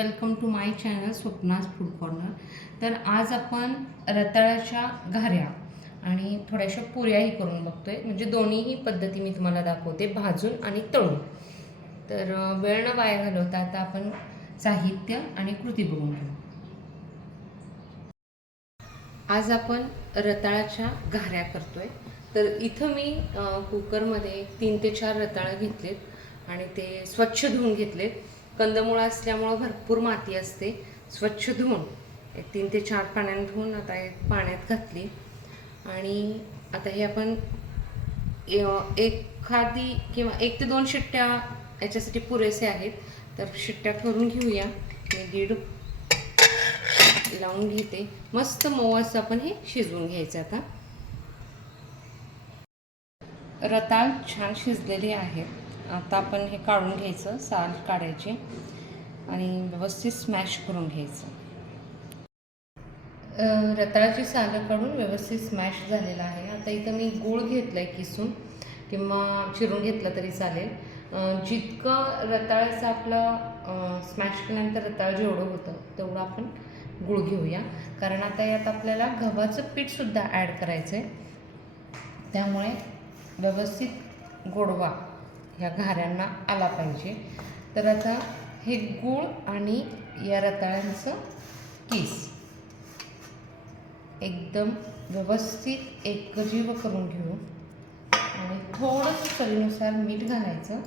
Welcome to my channel Swapna's food corner तर आज आपण रताळ्याच्या घाऱ्या आणि थोड्याशा पुऱ्याही करून बघतोय. म्हणजे दोन्हीही पद्धती मी तुम्हाला दाखवते. भाजून आणि तळून. तर वेळ न वाया घालवता आता आपण साहित्य आणि कृती बघून घेऊ. आज आपण रताळाच्या घाऱ्या करतोय. तर इथं मी कुकरमध्ये तीन ते चार रताळं घेतलेत आणि ते स्वच्छ धुवून घेतलेत. कंदमुळं असल्यामुळं भरपूर माती असते. स्वच्छ धुवून एक तीन ते चार पाण्याने धुवून आता एक पाण्यात घातली. आणि आता हे आपण एखादी किंवा एक ते दोन शिट्ट्या याच्यासाठी पुरेसे आहेत. तर शिट्ट्या करून घेऊया. मी दीड लावून घेते. मस्त मऊ असं आपण हे शिजवून घ्यायचं आता. रताळ छान शिजलेले आहेत आता आपण हे काढून घ्यायचं साल काढायची आणि व्यवस्थित स्मॅश करून घ्यायचं. रताळाची सालं काढून व्यवस्थित स्मॅश झालेलं आहे. आता इथं मी गूळ घेतलं आहे किसून किंवा चिरून घेतलं तरी चालेल. जितकं रताळ्याचं आपलं स्मॅश केल्यानंतर रताळ जेवढं होतं तेवढं आपण गूळ घेऊया. कारण आता यात आपल्याला गव्हाचं पीठसुद्धा ॲड करायचं आहे त्यामुळे व्यवस्थित गोडवा ह्या घाऱ्यांना आला पाहिजे. तर आता हे गूळ आणि या रताळ्यांचं किस. एकदम व्यवस्थित एकजीव करून घेऊ. आणि थोडंसं चवीनुसार मीठ घालायचं.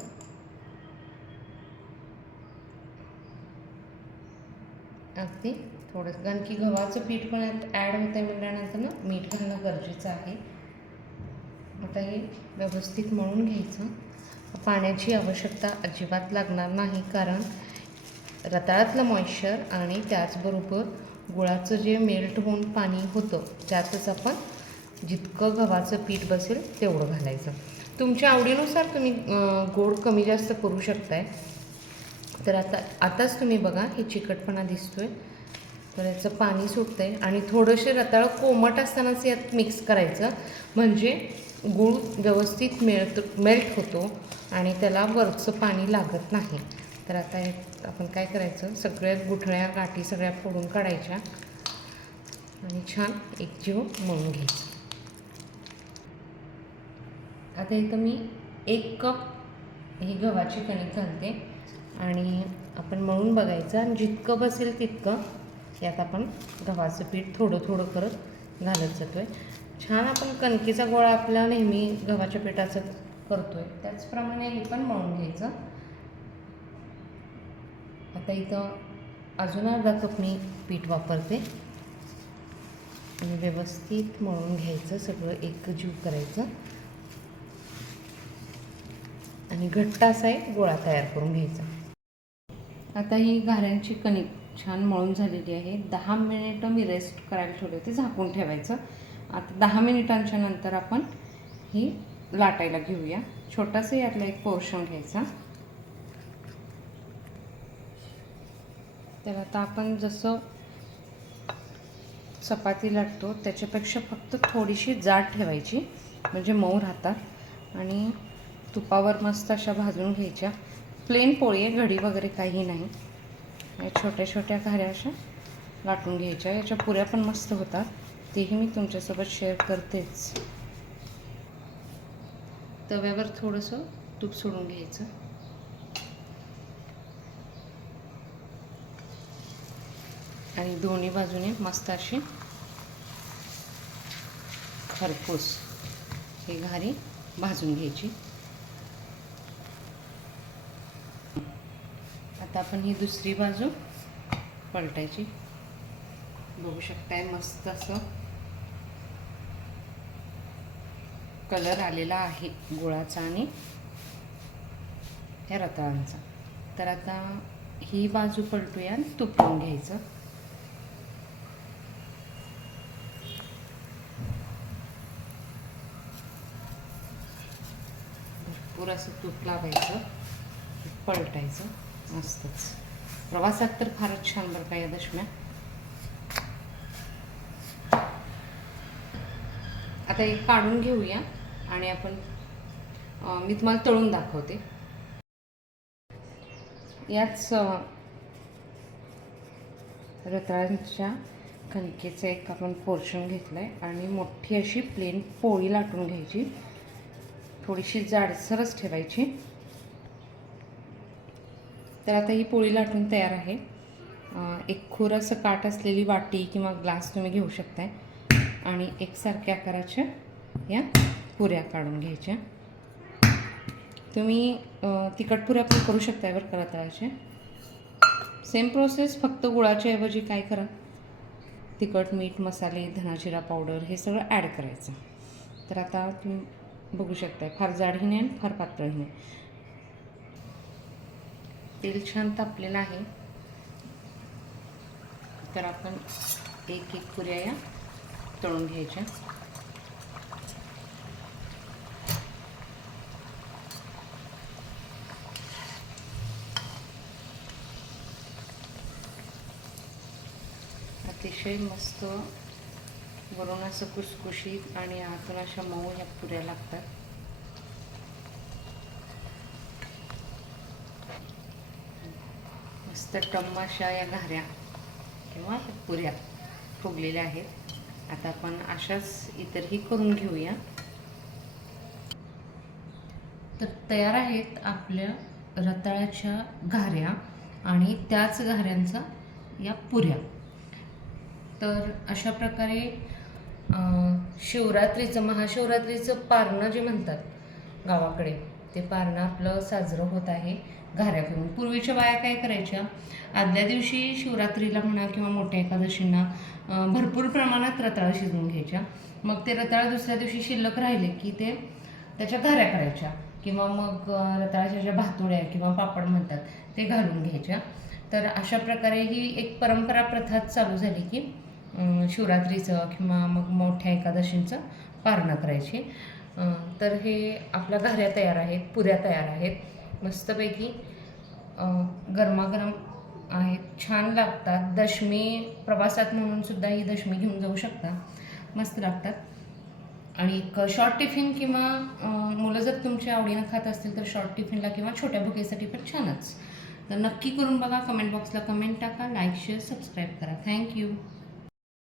अगदी थोडंसं कारण की गव्हाचं पीठ पण ॲड होतं आहे ना मीठ घालणं गरजेचं आहे. आता हे व्यवस्थित मळून घ्यायचं. पाण्याची आवश्यकता अजिबात लागणार नाही कारण रताळातलं मॉइश्चर आणि त्याचबरोबर गुळाचं जे मेल्ट होऊन पाणी होतं त्यातच आपण जितकं गव्हाचं पीठ बसेल तेवढं घालायचं. तुमच्या आवडीनुसार तुम्ही गोड कमी जास्त करू शकताय. तर आता आताच तुम्ही बघा हे चिकटपणा दिसतोय. तर याचं पाणी सुटतं आहे आणि थोडंसे रताळं कोमट असतानाच यात मिक्स करायचं. म्हणजे गूळ व्यवस्थित मेळत मेल्ट होतो. आणि त्याला वरचं पाणी लागत नाही. तर आता हे आपण काय करायचं? सगळ्या गुठळ्या गाठी सगळ्या फोडून काढायच्या. आणि छान एकजीव मळून घ्यायचं. आता इथं मी एक कप ही गव्हाची कणिक घालते. आणि आपण मळून बघायचं. आणि जितकं बसेल तितकं यात आपण गव्हाचं पीठ थोडं थोडं करत घालत जातो आहे छान आपण कणकेचा गोळा आपला नेहमी गव्हाच्या पिठाचं करतो आहे त्याचप्रमाणे हे पण मळून घ्यायचं. आता इथं अजून अर्धा कप मी पीठ वापरते. आणि व्यवस्थित मळून घ्यायचं सगळं एकजीव करायचं. आणि घट्ट असा एक गोळा तयार करून घ्यायचा. आता ही घाऱ्यांची कणिक छान मळून झालेली आहे. दहा मिनिटं मी रेस्ट करायला ठेवले होते झाकून ठेवायचं. आता दहा मिनिटांच्या नंतर आपण ही लाटायला घेऊया. छोटासा यातला एक पोर्शन घ्यायचा. तर आता आपण जसं चपाती लाटतो त्याच्यापेक्षा फक्त थोडीशी जाड ठेवायची म्हणजे मऊ राहतात. आणि तुपावर मस्त अशा भाजून घ्यायच्या. प्लेन पोळी आहे घडी वगैरे काही नाही. या छोट्या छोट्या घऱ्या अशा लाटून घ्यायच्या. याच्या पुऱ्या पण मस्त होतात. तेही मी तुमच्यासोबत शेअर करतेच. तव्यावर थोडंसं तूप सोडून घ्यायचं. आणि दोन्ही बाजूने मस्त अशी खरपूस ही घारी भाजून घ्यायची. आता आपण ही दुसरी बाजू पलटायची. बघू शकताय मस्त असं कलर आलेला आहे गुळाचा आणि या रताळांचा. तर आता ही बाजू पलटूया आणि तुपवून घ्यायचं. भरपूर असं तूप लावायचं पलटायचं मस्तच. प्रवासात तर फारच छान बरं का या दशम्या. आता एक काढून घेऊया. आणि आपण मी तुम्हाला तळून दाखवते. याच रताळांच्या रताळ्यांच्या कणकेचं एक आपण पोर्शन घेतलं आहे आणि मोठी अशी प्लेन पोळी लाटून घ्यायची. थोडीशी जाडसरच ठेवायची. तर आता ही पोळी लाटून तयार आहे. एक खूर असं काट असलेली वाटी किंवा ग्लास तुम्ही घेऊ शकताय. आणि एकसारख्या आकाराच्या या पुऱ्या काढून घ्यायच्या. तुम्ही तिखट पुऱ्या पण करू शकताय बरं करा तळाचे सेम प्रोसेस फक्त गुळाच्या ऐवजी काय करा? तिखट मीठ मसाले धनाजिरा पावडर हे सगळं ॲड करायचं. तर आता तुम्ही बघू शकताय फार जाडही नाही आणि फार पातळही नाही. तेल छान तापलेलं आहे. तर आपण एक एक पुऱ्या या तळून घ्यायच्या. अतिशय मस्त वरून असं कुसकुशीत आणि आतून अशा मऊ ह्या पुऱ्या लागतात. मस्त टम्माशा या घाऱ्या किंवा ह्या पुऱ्या फुगलेल्या आहेत. आता आपण अशाच इतरही करून घेऊया. तर तयार आहेत आपल्या रताळ्याच्या घाऱ्या आणि त्याच घाऱ्यांचा या पुऱ्या. तर अशा प्रकारे शिवरात्रीचं महाशिवरात्रीचं पारणं जे म्हणतात गावाकडे ते पारणं आपलं साजरं होत आहे घाऱ्या करून पूर्वीच्या बाया काय करायच्या आदल्या दिवशी शिवरात्रीला म्हणा किंवा मोठ्या एकादशींना भरपूर प्रमाणात रताळ शिजवून घ्यायच्या. मग ते रताळ दुसऱ्या दिवशी शिल्लक राहिले की ते त्याच्या घाऱ्या करायच्या किंवा मग रताळाच्या ज्या भातोड्या किंवा पापड म्हणतात ते घालून घ्यायच्या. तर अशा प्रकारे ही एक परंपरा प्रथाच चालू झाली की शिवरात्रीचं किंवा मग मोठ्या एकादशींचं पारणं करायची. तर हे आपल्या घाऱ्या तयार आहेत पुऱ्या तयार आहेत. मस्तपैकी गरमागरम आहेत. छान लागतात. दशमी प्रवासात म्हणून सुद्धा ही दशमी घेऊन जाऊ शकता. मस्त लागतात. आणि एक शॉर्ट टिफिन किंवा मुलं जर तुमच्या आवडीनं खात असतील तर शॉर्ट टिफिनला किंवा छोट्या भुकेसाठी पण छानच. तर नक्की करून बघा. कमेंट बॉक्सला कमेंट टाका. लाईक शेअर सबस्क्राईब करा. Thank you